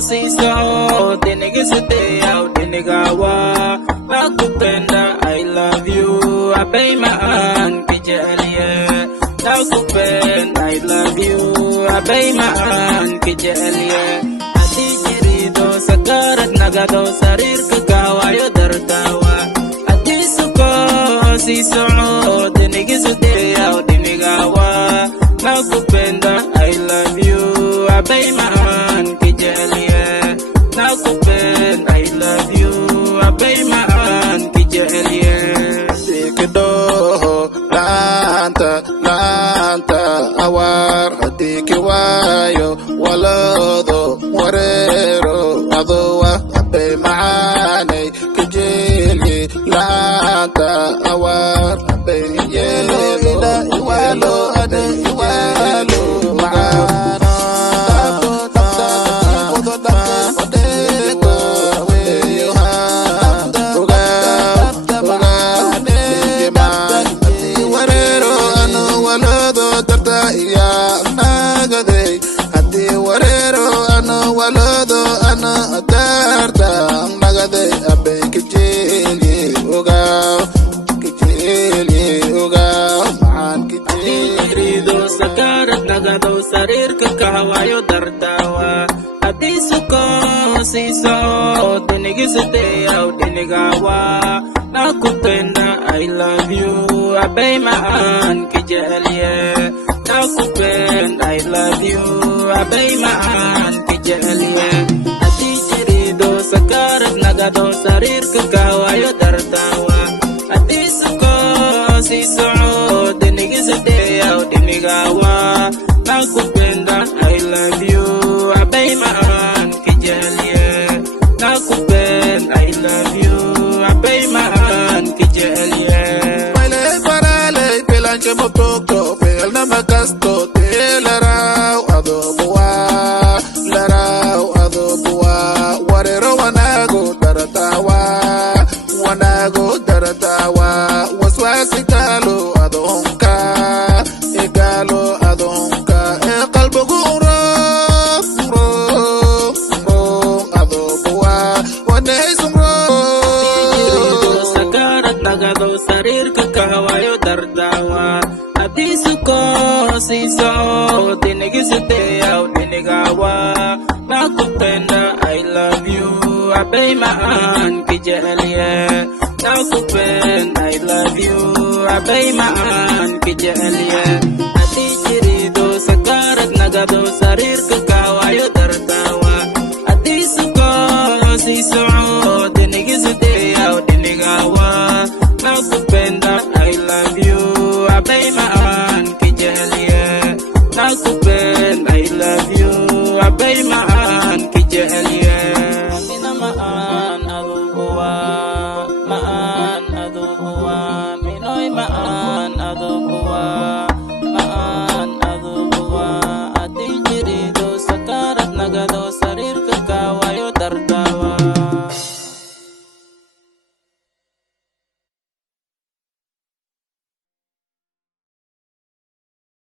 siso dinigisuteyaw dinigawa nakupenda I love you abay maan kijaliye nakupenda I love you abay maan kijaliye ati jirido sakarat nagado sarir kagawayo dartawa ati suko siso dinigisuteyaw dinigawa nakupenda I love you abay maan kijaliye nakupenda I love you abay maan kijaliye Dikido laanta awar hadikiwayo walado warero adowa abay maanay kijali laanta awar abay yelo iwalo ade iwalo maana Dartaa nagaday abay kijeli ogaw maan kijelido sakarat nagado sarir kakawayo dartawa ati suko siso dinigisuteyaw dinigawa nakupenda I love you abay maan kijeliye nakupenda I love you abay maan kijeliye sakarat nagado sarir kakawayo dartawa ati suko siso dinigisuteyaw dinigawa nakupenda I love you abay maan kijaliye nakupenda I love you abay maan kijaliye Maile parale pelanche motoko pel na makasto telarao adobuwa larao adobuwa warero wanago daratawa waswasi galo adonka e qalbugu ro adobuwa waneisumro sakarat nagado sarir kakawayo dartawa ati suko siso dinigisuteyaw dinigawa nakupenda I love you abay maan kijaliye nakupenda I love you abay maan kijaliye